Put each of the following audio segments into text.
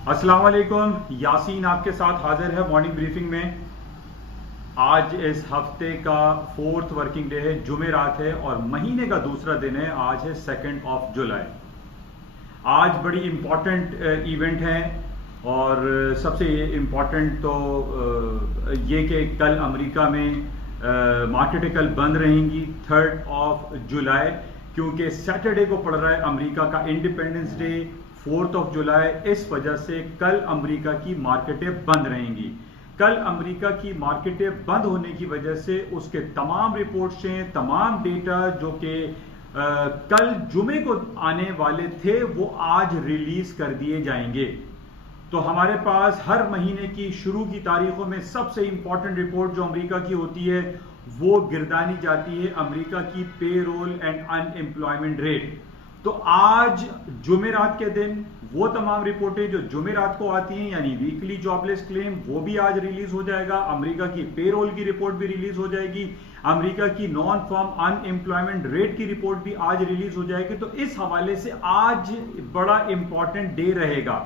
अस्सलाम वालेकुम। यासीन आपके साथ हाजिर है मॉर्निंग ब्रीफिंग में। आज इस हफ्ते का फोर्थ वर्किंग डे है, जुमेरात है और महीने का दूसरा दिन है। आज है 2 जुलाई। आज बड़ी इम्पॉर्टेंट इवेंट है और सबसे इम्पॉर्टेंट तो ये कि कल अमेरिका में मार्केटें कल बंद रहेंगी 3 जुलाई, क्योंकि सैटरडे को पड़ रहा है अमेरिका का इंडिपेंडेंस डे 4 जुलाई। इस वजह से कल अमेरिका की मार्केटें बंद रहेंगी। कल अमेरिका की मार्केटें बंद होने की वजह से उसके तमाम रिपोर्ट्स, तमाम डेटा जो कि कल जुमे को आने वाले थे वो आज रिलीज कर दिए जाएंगे। तो हमारे पास हर महीने की शुरू की तारीखों में सबसे इंपॉर्टेंट रिपोर्ट जो अमेरिका की होती है वो गिरदानी जाती है अमेरिका की पेरोल एंड अनएम्प्लॉयमेंट रेट। तो आज जुमेरात के दिन वो तमाम रिपोर्टें जो जुमेरात को आती हैं, यानी वीकली जॉबलेस क्लेम, वो भी आज रिलीज हो जाएगा। अमेरिका की पेरोल की रिपोर्ट भी रिलीज हो जाएगी। अमेरिका की नॉन फॉर्म अनएम्प्लॉयमेंट रेट की रिपोर्ट भी आज रिलीज हो जाएगी। तो इस हवाले से आज बड़ा इंपॉर्टेंट डे रहेगा।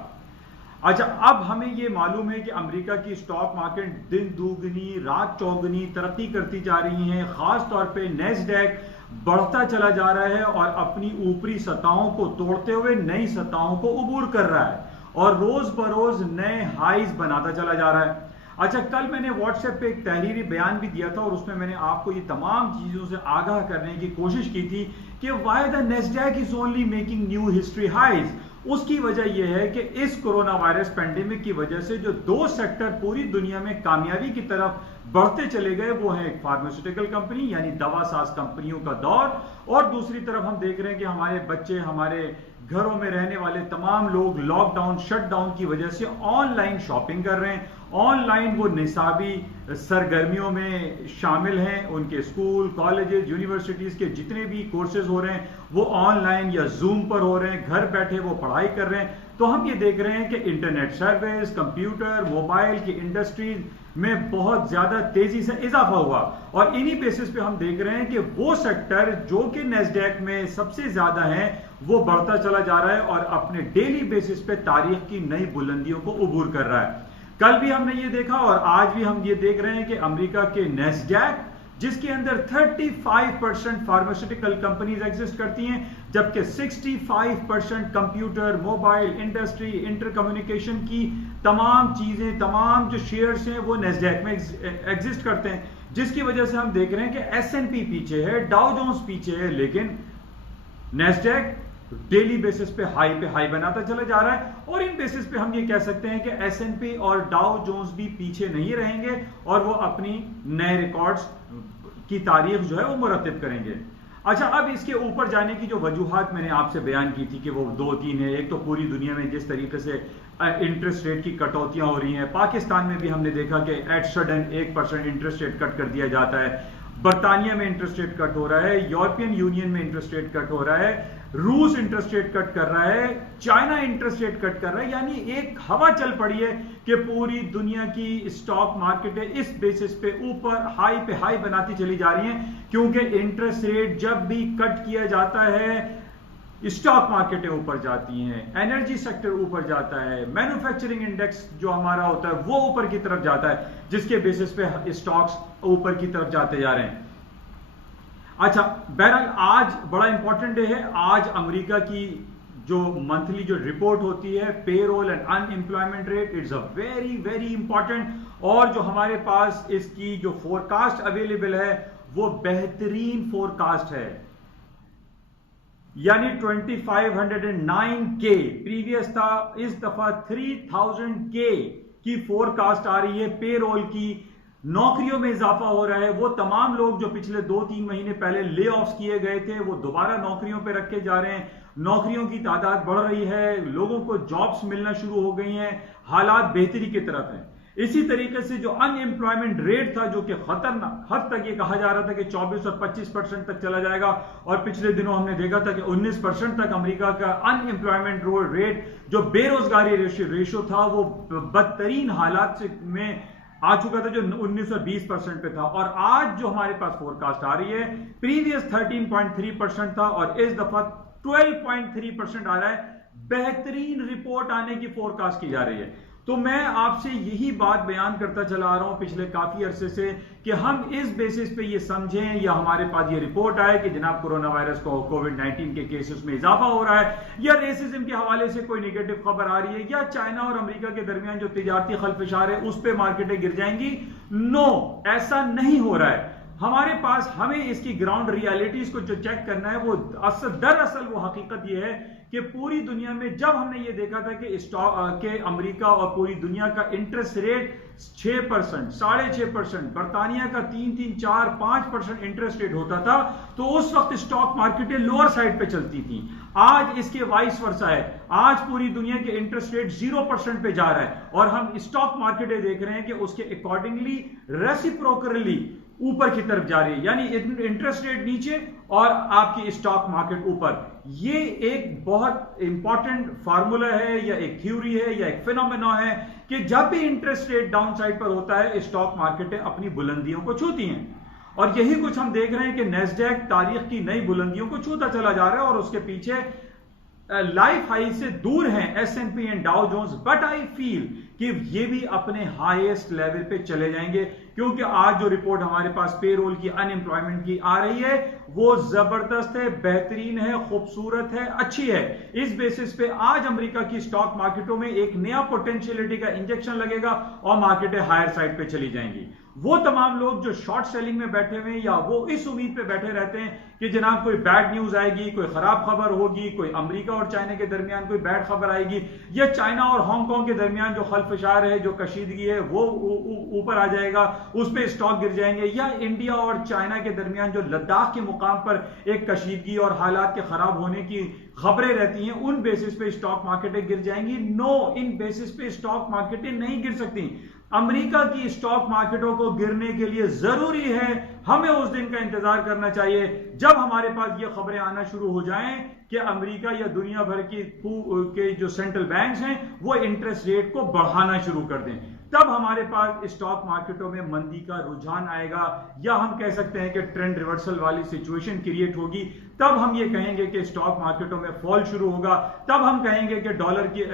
अच्छा, अब हमें यह मालूम है कि अमेरिका की स्टॉक मार्केट दिन दुगनी रात चौगुनी तरक्की करती जा रही है। खास तौर पे नेस्डैक बढ़ता चला जा रहा है और अपनी ऊपरी सतहों को तोड़ते हुए नई सतहों को उबूर कर रहा है और रोज बरोज नए हाईज बनाता चला जा रहा है। अच्छा, कल मैंने व्हाट्सएप पे एक तहरीरी बयान भी दिया था और उसमें मैंने आपको ये तमाम चीजों से आगाह करने की कोशिश की थी कि why the Nasdaq is only making new history highs. उसकी वजह यह है कि इस कोरोना वायरस पेंडेमिक की वजह से जो दो सेक्टर पूरी दुनिया में कामयाबी की तरफ बढ़ते चले गए वो है एक फार्मास्यूटिकल कंपनी यानी दवा साज कंपनियों का दौर, और दूसरी तरफ हम देख रहे हैं कि हमारे बच्चे, हमारे घरों में रहने वाले तमाम लोग लॉकडाउन शटडाउन की वजह से ऑनलाइन शॉपिंग कर रहे हैं। ऑनलाइन वो निसाबी सरगर्मियों में शामिल हैं। उनके स्कूल, कॉलेजेस, यूनिवर्सिटीज के जितने भी कोर्सेज हो रहे हैं वो ऑनलाइन या जूम पर हो रहे हैं। घर बैठे वो पढ़ाई कर रहे हैं। तो हम ये देख रहे हैं कि इंटरनेट सर्विस, कंप्यूटर, मोबाइल की इंडस्ट्रीज में बहुत ज्यादा तेजी से इजाफा हुआ और इन्हीं बेसिस पे हम देख रहे हैं कि वो सेक्टर जो कि नेस्डैक में सबसे ज्यादा है वो बढ़ता चला जा रहा है और अपने डेली बेसिस पे तारीख की नई बुलंदियों को उबूर कर रहा है। कल भी हमने ये देखा और आज भी हम ये देख रहे हैं कि अमेरिका के नेस्डैक, जिसके अंदर 35% फार्मास्यूटिकल कंपनीज एग्जिस्ट करती हैं, जबकि 65% computer, mobile industry, inter communication की तमाम चीजें, तमाम जो शेयर्स हैं वो नेस्डैक में एग्जिस्ट करते हैं, जिसकी वजह से हम देख रहे हैं कि S&P पीछे है, डाउ जोन्स पीछे है, लेकिन नेस्डैक डेली बेसिस पे हाई बनाता चला जा रहा है। और इन बेसिस पे हम ये कह सकते हैं कि S&P और डाउ जोन्स भी पीछे नहीं रहेंगे और वो अपनी नए रिकॉर्ड्स की तारीख जो है वो मुरतब करेंगे। अच्छा, अब इसके ऊपर जाने की जो वजूहात मैंने आपसे बयान की थी कि वो 2-3 है। एक तो पूरी दुनिया में जिस तरीके से इंटरेस्ट रेट की कटौतियां हो रही हैं, पाकिस्तान में भी हमने देखा कि at sudden 1% interest rate cut कर दिया जाता है। बर्तानिया में इंटरेस्ट रेट कट हो रहा है, यूरोपियन यूनियन में इंटरेस्ट रेट कट हो रहा है, रूस इंटरेस्ट रेट कट कर रहा है, चाइना इंटरेस्ट रेट कट कर रहा है। यानी एक हवा चल पड़ी है कि पूरी दुनिया की स्टॉक मार्केटें इस बेसिस पे ऊपर हाई बनाती चली जा रही हैं, क्योंकि इंटरेस्ट रेट जब भी कट किया जाता है स्टॉक मार्केटें ऊपर जाती हैं, एनर्जी सेक्टर ऊपर जाता है, मैन्युफैक्चरिंग इंडेक्स जो हमारा होता है वो ऊपर की तरफ जाता है, जिसके बेसिस पे स्टॉक्स ऊपर की तरफ जाते जा रहे हैं। अच्छा, बहरहाल आज बड़ा इंपॉर्टेंट डे है। आज अमेरिका की जो मंथली जो रिपोर्ट होती है payroll and unemployment rate, it's a very very important. और जो हमारे पास इसकी जो फोरकास्ट अवेलेबल है वो बेहतरीन फोरकास्ट है, यानी 2509 के प्रीवियस था, इस दफा 3000 के की फोरकास्ट आ रही है। पेरोल की नौकरियों में इजाफा हो रहा है। वो तमाम लोग जो पिछले 2-3 महीने पहले ले ऑफ्स किए गए थे वो दोबारा नौकरियों पे रखे जा रहे हैं। नौकरियों की तादाद बढ़ रही है, लोगों को जॉब्स मिलना शुरू हो गई हैं, हालात बेहतरी की तरफ हैं। इसी तरीके से जो अनएम्प्लॉयमेंट रेट था, जो कि खतरनाक हद तक ये कहा जा रहा था कि 24 और 25% तक चला जाएगा, और पिछले दिनों हमने देखा था कि 19% तक अमेरिका का अनएम्प्लॉयमेंट रेट, जो बेरोजगारी रेशो था, वो बदतरीन हालात में आ चुका था, जो 19 और 20% पे था। और आज जो हमारे पास फोरकास्ट आ रही है, प्रीवियस 13.3% था और इस दफा 12.3% आ रहा है। बेहतरीन रिपोर्ट आने की फोरकास्ट की जा रही है। तो मैं आपसे यही बात बयान करता चला आ रहा हूं पिछले काफी अरसे से कि हम इस बेसिस पे ये समझें या हमारे पास ये रिपोर्ट आए कि जनाब कोरोना वायरस को कोविड-19 के केसेस में इजाफा हो रहा है, या रेसिज्म के हवाले से कोई नेगेटिव खबर आ रही है, या चाइना और अमेरिका के दरमियान जो तिजारती खलफिशार है उस पर मार्केटें गिर जाएंगी। नो, ऐसा नहीं हो रहा है। हमारे पास हमें इसकी ग्राउंड रियलिटीज को जो चेक करना है वो दरअसल वो हकीकत ये है कि पूरी दुनिया में जब हमने ये देखा था कि स्टॉक के अमेरिका और पूरी दुनिया का इंटरेस्ट रेट 6%, 6.5%, बर्तानिया का 3, 4, 5% इंटरेस्ट रेट होता था, तो उस वक्त स्टॉक मार्केटें लोअर साइड पे चलती थी। आज इसके वाइस वर्सा है, आज पूरी दुनिया के इंटरेस्ट रेट 0% पे जा रहा है और हम स्टॉक मार्केटें देख रहे हैं कि उसके अकॉर्डिंगली रेसिप्रोकली ऊपर की तरफ जा रही है, यानी इंटरेस्ट रेट नीचे और आपकी स्टॉक मार्केट ऊपर। ये एक बहुत इंपॉर्टेंट फार्मूला है या एक थ्योरी है या एक फिनोमेना है कि जब भी इंटरेस्ट रेट डाउन साइड पर होता है स्टॉक मार्केटें अपनी बुलंदियों को छूती हैं, और यही कुछ हम देख रहे हैं कि नैस्डैक तारीख की नई बुलंदियों को छूता चला जा रहा है और उसके पीछे लाइफ हाई से दूर हैं S&P and Dow Jones, but I feel कि ये भी अपने हाईएस्ट लेवल पे चले जाएंगे, क्योंकि आज जो रिपोर्ट हमारे पास पेरोल की, अनएम्प्लॉयमेंट की आ रही है वो जबरदस्त है, बेहतरीन है, खूबसूरत है, अच्छी है। इस बेसिस पे आज अमेरिका की स्टॉक मार्केटों में एक नया पोटेंशियलिटी का इंजेक्शन लगेगा और मार्केटें हायर साइड पे चली जाएंगी। वो तमाम लोग जो शॉर्ट सेलिंग में बैठे हुए या वो इस उम्मीद पे बैठे रहते हैं कि जनाब कोई बैड न्यूज आएगी, कोई खराब खबर होगी, कोई अमेरिका और चाइना के दरमियान कोई बैड खबर आएगी, या चाइना और हांगकांग के दरमियान जो खलफिशार है, जो कशीदगी है वो ऊपर आ जाएगा, उस पर स्टॉक गिर जाएंगे, या इंडिया और चाइना के दरमियान जो लद्दाख के मुकाम पर एक कशीदगी और हालात के खराब होने की खबरें रहती हैं, उन बेसिस पे स्टॉक मार्केटें गिर जाएंगी। नो, इन बेसिस पे स्टॉक मार्केटें नहीं गिर सकती। अमेरिका की स्टॉक मार्केटों को गिरने के लिए जरूरी है हमें उस दिन का इंतजार करना चाहिए जब हमारे पास ये खबरें आना शुरू हो जाएं कि अमेरिका या दुनिया भर के जो सेंट्रल बैंक्स हैं वो इंटरेस्ट रेट को बढ़ाना शुरू कर दें। तब हमारे पास स्टॉक मार्केटों में मंदी का रुझान आएगा, या हम कह सकते हैं कि ट्रेंड रिवर्सल वाली सिचुएशन क्रिएट होगी। तब हम ये कहेंगे कि स्टॉक मार्केटों में फॉल शुरू होगा, तब हम कहेंगे कि डॉलर की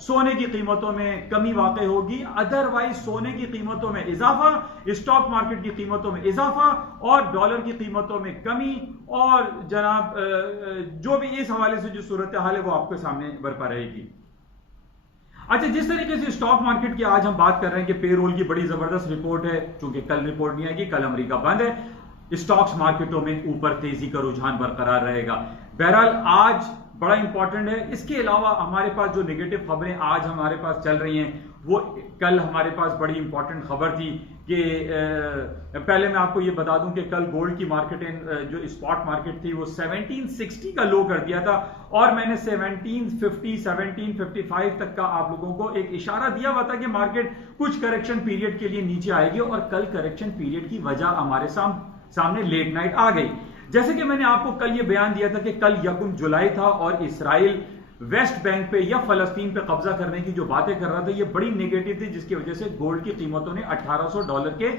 सोने की कीमतों में कमी वाक़ई होगी। अदरवाइज सोने की कीमतों में इजाफा, स्टॉक मार्केट की कीमतों में इजाफा और डॉलर की कीमतों में कमी, और जनाब जो भी इस हवाले से जो सूरत हाल है वो आपके सामने बरपा रहेगी। अच्छा, जिस तरीके से स्टॉक मार्केट की आज हम बात कर रहे हैं कि पेरोल की बड़ी जबरदस्त रिपोर्ट है, चूंकि कल रिपोर्ट नहीं आएगी, कल अमेरिका बंद है, स्टॉक्स मार्केटों में ऊपर तेजी का रुझान बरकरार रहेगा। बहरहाल आज बड़ा इंपॉर्टेंट है। इसके अलावा हमारे पास जो नेगेटिव खबरें आज हमारे पास चल रही हैं, वो कल हमारे पास बड़ी इंपॉर्टेंट खबर थी कि पहले मैं आपको ये बता दूं कि कल गोल्ड की मार्केट जो स्पॉट मार्केट थी वो 1760 का लो कर दिया था, और मैंने 1750 1755 तक का आप लोगों को एक इशारा दिया हुआ था कि मार्केट कुछ करेक्शन पीरियड के लिए नीचे आएगी, और कल करेक्शन पीरियड की वजह हमारे सामने लेट नाइट आ गई। जैसे कि मैंने आपको कल ये बयान दिया था कि कल 1 जुलाई था और इसराइल वेस्ट बैंक पे या फलस्तीन पे कब्जा करने की जो बातें कर रहा था ये बड़ी नेगेटिव थी, जिसकी वजह से गोल्ड की कीमतों ने $1800 के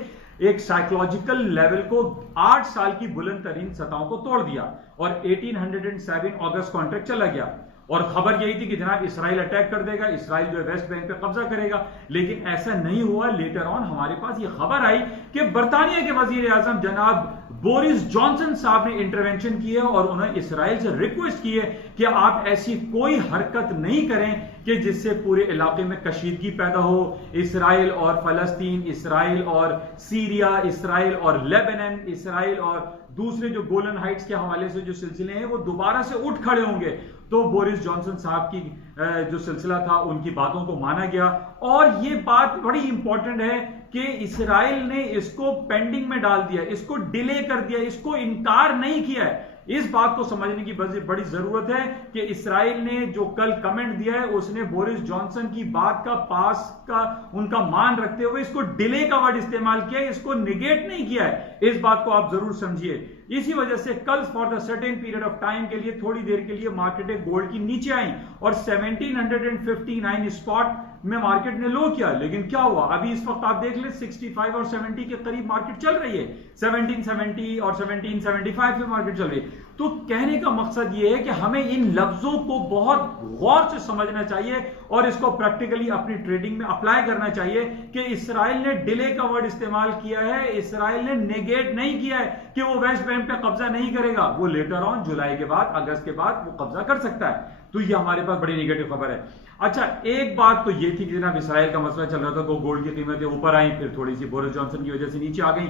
एक साइकोलॉजिकल लेवल को 8 साल की बुलंद तरीन सतहों को तोड़ दिया और 1807 अगस्त कॉन्ट्रैक्ट चला गया। और खबर यही थी कि जनाब इसराइल अटैक कर देगा, इसराइल जो है वेस्ट बैंक पे कब्जा करेगा, लेकिन ऐसा नहीं हुआ। लेटर ऑन हमारे पास ये खबर आई कि बर्तानिया के वजीर आजम जनाब बोरिस जॉनसन साहब ने इंटरवेंशन की है और उन्होंने इसराइल से रिक्वेस्ट की है कि आप ऐसी कोई हरकत नहीं करें कि जिससे पूरे इलाके में कशीदगी पैदा हो। इसराइल और फलस्तीन, इसराइल और सीरिया, इसराइल और लेबनान, इसराइल और दूसरे जो गोलन हाइट्स के हवाले से जो सिलसिले हैं वो दोबारा से उठ खड़े होंगे। तो बोरिस जॉनसन साहब की जो सिलसिला था उनकी बातों को माना गया, और ये बात बड़ी इंपॉर्टेंट है कि इसराइल ने इसको पेंडिंग में डाल दिया, इसको डिले कर दिया, इसको इनकार नहीं किया है। इस बात को समझने की बड़ी जरूरत है कि इसराइल ने जो कल कमेंट दिया है उसने बोरिस जॉनसन की बात का पास का उनका मान रखते हुए इसको डिले का वर्ड इस्तेमाल किया है, इसको निगेट नहीं किया है। इस बात को आप जरूर समझिए। इसी वजह से कल for the certain period of time के लिए, थोड़ी देर के लिए मार्केटें गोल्ड की नीचे आई और 1759 स्पॉट में मार्केट ने लो किया, लेकिन क्या हुआ, अभी इस वक्त आप देख ले 65 और 70 के करीब मार्केट चल रही है, 1770 और 1775 पे मार्केट चल रही है। तो कहने का मकसद ये है कि हमें इन लफ्जों को बहुत गौर से समझना चाहिए और इसको प्रैक्टिकली अपनी ट्रेडिंग में अप्लाई करना चाहिए कि इसराइल ने डिले का वर्ड इस्तेमाल किया है, इसराइल ने नेगेट नहीं किया है कि वो वेस्ट बैंक पे कब्जा नहीं करेगा, वो लेटर ऑन जुलाई के बाद, अगस्त के बाद वो कब्जा कर सकता है। तो ये हमारे पास बड़ी नेगेटिव खबर है। अच्छा, एक बात तो ये थी कि जनाब इसराइल का मसला चल रहा था तो गोल्ड की कीमतें ऊपर आई, फिर थोड़ी सी बोरिस जॉनसन की वजह से नीचे आ गई,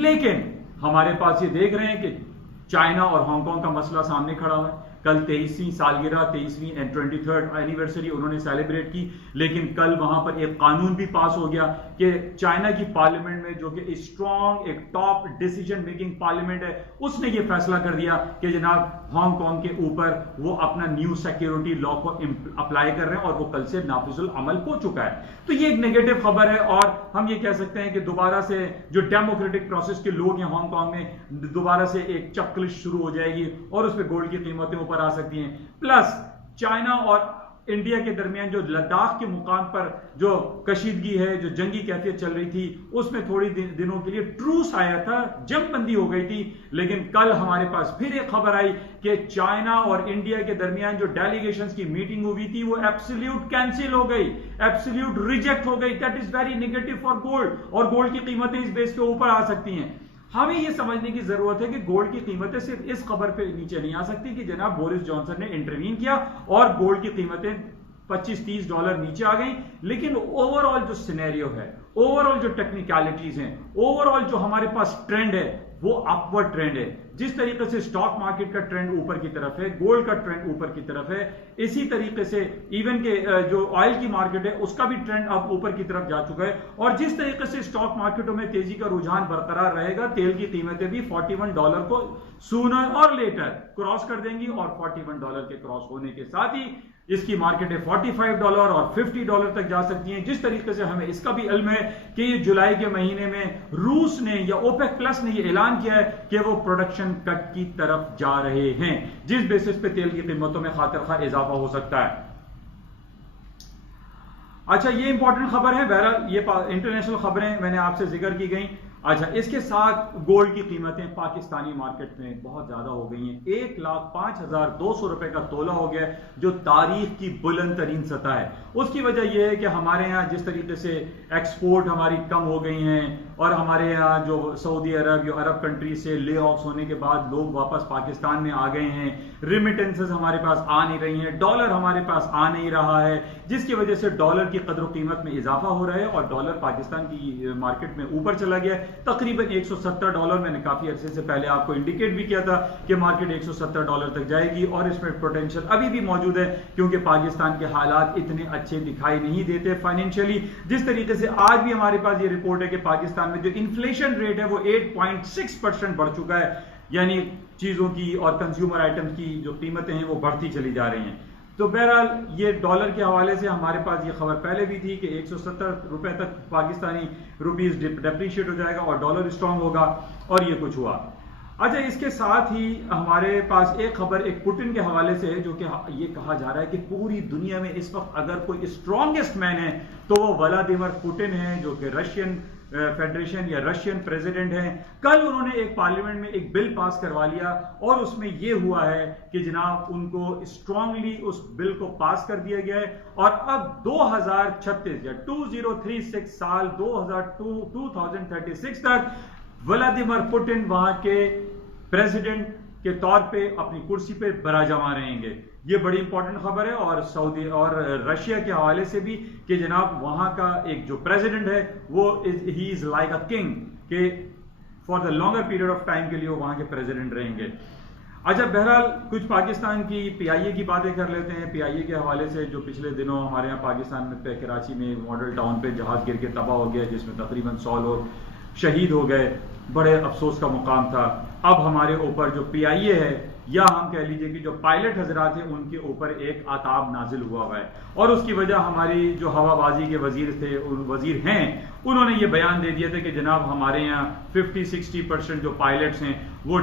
लेकिन हमारे पास ये देख रहे हैं कि चाइना और हांगकांग का मसला सामने खड़ा हुआ है। कल 23वीं सालगिरह, 23वीं एंड 23rd एनिवर्सरी उन्होंने सेलिब्रेट की, लेकिन कल वहां पर एक कानून भी पास हो गया कि चाइना की पार्लियामेंट में, जो कि स्ट्रॉन्ग एक टॉप डिसीजन मेकिंग पार्लियामेंट है, उसने ये फैसला कर दिया कि जनाब हांगकांग के ऊपर वो अपना न्यू सिक्योरिटी लॉ को अप्लाई कर रहे हैं और वो कल से नाफिजुल अमल हो चुका है। तो ये एक नेगेटिव खबर है और हम ये कह सकते हैं कि दोबारा से जो डेमोक्रेटिक प्रोसेस के लोग हैं हांगकांग में, दोबारा से एक चक्कलिश शुरू हो जाएगी और उस पर गोल्ड की कीमतें ऊपर आ सकती हैं। प्लस चाइना और इंडिया के दरमियान जो लद्दाख के मुकाम पर जो कशीदगी है, जो जंगी कैफियत चल रही थी, उसमें थोड़ी दिनों के लिए ट्रूस आया था, जंगबंदी हो गई थी, लेकिन कल हमारे पास फिर एक खबर आई कि चाइना और इंडिया के दरमियान जो डेलीगेशंस की मीटिंग हुई थी वो एब्सोल्यूट कैंसिल हो गई, एब्सोल्यूट रिजेक्ट हो गई। That is very negative for gold और गोल्ड की कीमतें इस बेस पे ऊपर आ सकती हैं। हमें यह समझने की जरूरत है कि गोल्ड की कीमतें सिर्फ इस खबर पे नीचे नहीं आ सकती कि जनाब बोरिस जॉनसन ने इंटरवीन किया और गोल्ड की कीमतें $25-30 नीचे आ गई, लेकिन ओवरऑल जो सिनेरियो है, ओवरऑल जो टेक्निकलिटीज हैं, ओवरऑल जो हमारे पास ट्रेंड है वो अपवर्ड ट्रेंड है। जिस तरीके से स्टॉक मार्केट का ट्रेंड ऊपर की तरफ है, गोल्ड का ट्रेंड ऊपर की तरफ है, इसी तरीके से इवन के जो ऑयल की मार्केट है उसका भी ट्रेंड अब ऊपर की तरफ जा चुका है। और जिस तरीके से स्टॉक मार्केटों में तेजी का रुझान बरकरार रहेगा, तेल की कीमतें भी $41 को सूनर और लेटर क्रॉस कर देंगी और $41 के क्रॉस होने के साथ ही इसकी मार्केटें $45 और $50 तक जा सकती हैं। जिस तरीके से हमें इसका भी इल्म है कि जुलाई के महीने में रूस ने या ओपेक प्लस ने यह ऐलान किया है कि वो प्रोडक्शन कट की तरफ जा रहे हैं, जिस बेसिस पे तेल की कीमतों में खातिर खा इजाफा हो सकता है। अच्छा, ये इंपॉर्टेंट खबर है, बहरहाल ये इंटरनेशनल खबरें मैंने आपसे जिक्र की गई। अच्छा, इसके साथ गोल्ड की कीमतें पाकिस्तानी मार्केट में बहुत ज्यादा हो गई हैं। 1,05,200 रुपए का तोला हो गया, जो तारीख की बुलंद तरीन सतह है। उसकी वजह यह है कि हमारे यहाँ जिस तरीके से एक्सपोर्ट हमारी कम हो गई हैं और हमारे यहाँ जो सऊदी अरब या अरब कंट्री से ले ऑफ होने के बाद लोग वापस पाकिस्तान में आ गए हैं, रिमिटेंसेस हमारे पास आ नहीं रही हैं, डॉलर हमारे पास आ नहीं रहा है, जिसकी वजह से डॉलर की कदर कीमत में इजाफा हो रहा है और डॉलर पाकिस्तान की मार्केट में ऊपर चला गया तकरीबन $170। मैंने काफी अरसे से पहले आपको इंडिकेट भी किया था कि मार्केट $170 तक जाएगी और इसमें पोटेंशियल अभी भी मौजूद है, क्योंकि पाकिस्तान के हालात इतने अच्छे दिखाई नहीं देते फाइनेंशियली। जिस तरीके से आज भी हमारे पास ये रिपोर्ट है कि पाकिस्तान में जो इन्फ्लेशन रेट है वो 8.6% बढ़ चुका है, यानी चीजों की और कंज्यूमर आइटम्स की जो कीमतें हैं वो बढ़ती चली जा रही हैं। तो बहरहाल ये डॉलर के हवाले से हमारे पास ये खबर पहले भी थी कि 170 रुपए तक पाकिस्तानी रुपीस डिप्रिशिएट हो जाएगा और डॉलर स्ट्रांग होगा, और ये कुछ हुआ। अच्छा, इसके साथ ही हमारे पास एक खबर एक पुतिन के हवाले से है, जो कि ये कहा जा रहा है कि पूरी दुनिया में इस वक्त अगर कोई स्ट्रॉन्गेस्ट मैन है तो वो व्लादिमीर पुतिन है, जो कि रशियन फेडरेशन या रशियन प्रेसिडेंट हैं। कल उन्होंने एक पार्लियामेंट में एक बिल पास करवा लिया और उसमें यह हुआ है कि जनाब उनको स्ट्रांगली उस बिल को पास कर दिया गया है और अब 2036 या 2036 साल 2036 तक व्लादिमीर पुतिन वहां के प्रेसिडेंट के तौर पे अपनी कुर्सी पे बराजमा रहेंगे। ये बड़ी इंपॉर्टेंट खबर है। और सऊदी और रशिया के हवाले से भी कि जनाब वहां का एक जो प्रेसिडेंट है वो he is like a king, के for the longer period of time के लिए वो वहां के प्रेसिडेंट रहेंगे। अच्छा, बहरहाल कुछ पाकिस्तान की PIA की बातें कर लेते हैं। PIA के हवाले से जो पिछले दिनों हमारे यहाँ पाकिस्तान में कराची में मॉडल टाउन पे जहाज गिर के तबाह हो गया, जिसमें तकरीबन 100 लोग शहीद हो गए, बड़े अफसोस का मुकाम था। अब हमारे ऊपर जो PIA है या हम कह लीजिए कि जो पायलट हजरात हैं उनके ऊपर एक आताब नाजिल हुआ है और उसकी वजह हमारी जो हवाबाजी के वजीर हैं उन्होंने ये बयान दे दिया था कि जनाब हमारे यहाँ 50-60% जो पायलट्स हैं वो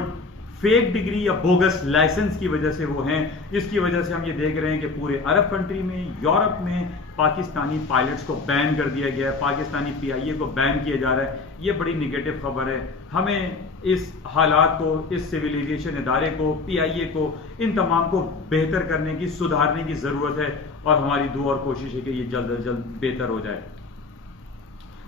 फेक डिग्री या बोगस लाइसेंस की वजह से वो हैं। इसकी वजह से हम ये देख रहे हैं कि पूरे अरब कंट्री में, यूरोप में पाकिस्तानी पायलट्स को बैन कर दिया गया है, पाकिस्तानी पीआईए को बैन किया जा रहा है। ये बड़ी निगेटिव खबर है। हमें इस हालात को, इस सिविल एविएशन इदारे को, पीआईए को, इन तमाम को बेहतर करने की, सुधारने की ज़रूरत है और हमारी दुआ और कोशिश है कि ये जल्द अज जल्द बेहतर हो जाए।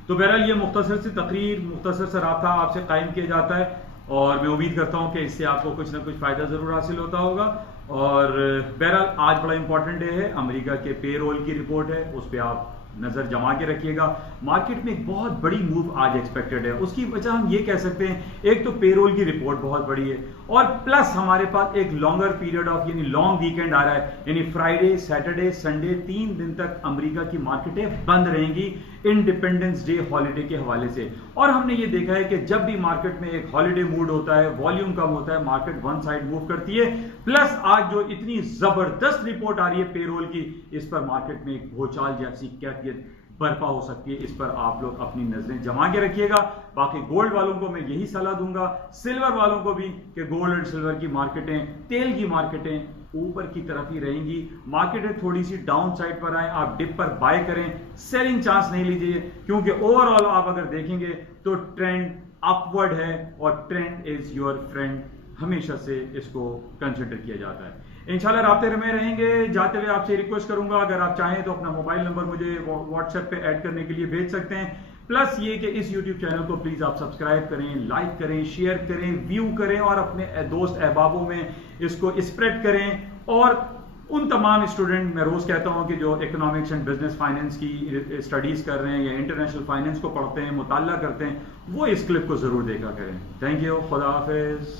तो बहरहाल ये मुख्तसर सी तकरीर, मुख्तसर सा राब्ता आपसे कायम किया जाता है और मैं उम्मीद करता हूं कि इससे आपको कुछ ना कुछ फ़ायदा ज़रूर हासिल होता होगा। और बहरहाल आज बड़ा इंपॉर्टेंट डे है, अमेरिका के पेरोल की रिपोर्ट है, उस पर आप नजर जमा के रखिएगा। मार्केट में एक बहुत बड़ी मूव आज एक्सपेक्टेड है। उसकी वजह हम ये कह सकते हैं, एक तो पेरोल की रिपोर्ट बहुत बड़ी है और प्लस हमारे पास एक लॉन्गर पीरियड ऑफ यानी लॉन्ग वीकेंड आ रहा है, यानी फ्राइडे, सैटरडे, संडे 3 दिन तक अमेरिका की मार्केटें बंद रहेंगी इंडिपेंडेंस डे हॉलीडे के हवाले से। और हमने ये देखा है कि जब भी मार्केट में एक हॉलीडे मूड होता है, वॉल्यूम कम होता है, मार्केट वन साइड मूव करती है। प्लस आज जो इतनी जबरदस्त रिपोर्ट आ रही है पेरोल की, इस पर मार्केट में एक भूचाल जैसी कैफियत बर्पा हो सकती है। इस पर आप लोग अपनी नजरें जमा के रखिएगा। बाकी गोल्ड वालों को मैं यही सलाह दूंगा, सिल्वर वालों को भी, कि गोल्ड एंड सिल्वर की मार्केटें, तेल की मार्केटें ऊपर की तरफ ही रहेंगी। मार्केटें थोड़ी सी डाउन साइड पर आए, आप डिप पर बाय करें, सेलिंग चांस नहीं लीजिए, क्योंकि ओवरऑल आप अगर देखेंगे तो ट्रेंड अपवर्ड है और ट्रेंड इज योर फ्रेंड, हमेशा से इसको कंसिडर किया जाता है। इंशाल्लाह राब्ते में रहेंगे। जाते हुए आपसे रिक्वेस्ट करूंगा, अगर आप चाहें तो अपना मोबाइल नंबर मुझे व्हाट्सएप पे ऐड करने के लिए भेज सकते हैं। प्लस ये कि इस यूट्यूब चैनल को प्लीज आप सब्सक्राइब करें, लाइक करें, शेयर करें, व्यू करें और अपने दोस्त अहबाबों में इसको स्प्रेड करें। और उन तमाम स्टूडेंट, मैं रोज कहता हूं कि जो इकोनॉमिक्स एंड बिजनेस फाइनेंस की स्टडीज कर रहे हैं या इंटरनेशनल फाइनेंस को पढ़ते हैं, मुताल्ला करते हैं, वो इस क्लिप को जरूर देखा करें। थैंक यू, खुदा हाफिज।